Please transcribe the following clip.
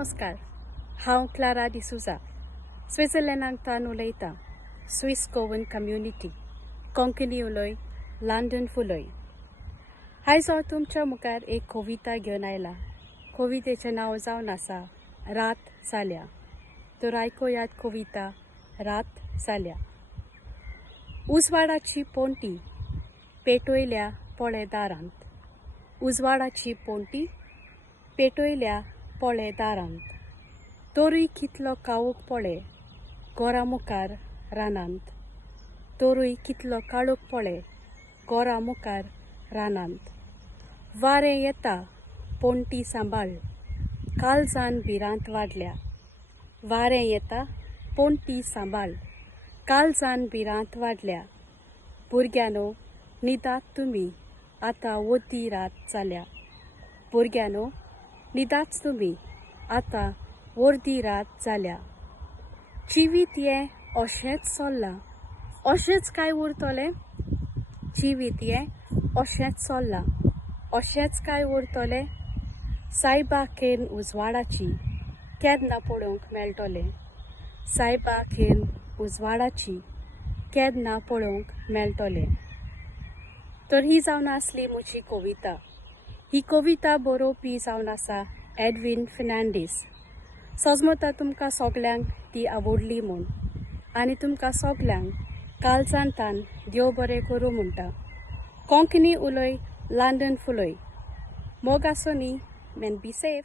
नमस्कार. हांव क्लारा डिसुजा स्वित्झर्लंडांतल्यान उलयतां. स्विस गोवन कम्युनिटी कोंकणी उलोय लंडन फुलोय. आयज हांव तुमच्या मुखार एक कविता घेवन आयला. कवितेचें नांव जावन आसा रात जाल्या. तर आयकुयात कविता रात जाल्या. उजवाडाची पोंटी पेटयल्या पोळे दारांत. उजवाडाची पोंटी पेटयल्या पोळे दारांत. तोरूय कितलो काळोख पोळे घरा मुखार रानांत. तोरूय कितलो काळोख पोळे घरा मुखार रानांत. वारें येता पोंटी सांबाळ काळजान भिरांत वाडल्या. वारें येता पोंटी सांबाळ काळजान भिरांत वाडल्या. भुरग्यानो न्हिदात तुमी आतां वोद्दी रात जाल्या. भुरग्यानो न्हिदात तुमी आतां वर्दी रात जाल्या. जिवीत हें अशेंच चल्लां अशेंच काय उरतलें. जिवीत हें अशेंच चल्लां अशेंच काय उरतलें. सायबा खेन उजवाडाची केन्ना पळोवंक मेळटलें. सायबा खेन उजवाडाची केन्ना पळोवंक मेळटलें. तर ही जावन आसली म्हजी कविता. ही कविता बरोवपी जावन आसा एडविन फर्नांडीस. सोजमोता तुमकां सगल्यांक ती आवडली म्हूण आनी तुमकां सगल्यांक काळजांतल्यान देव बरें करूं म्हणटा. कोंकणी उलोय लंडन फुलोय. मोग आसोनी मेन बी सेफ.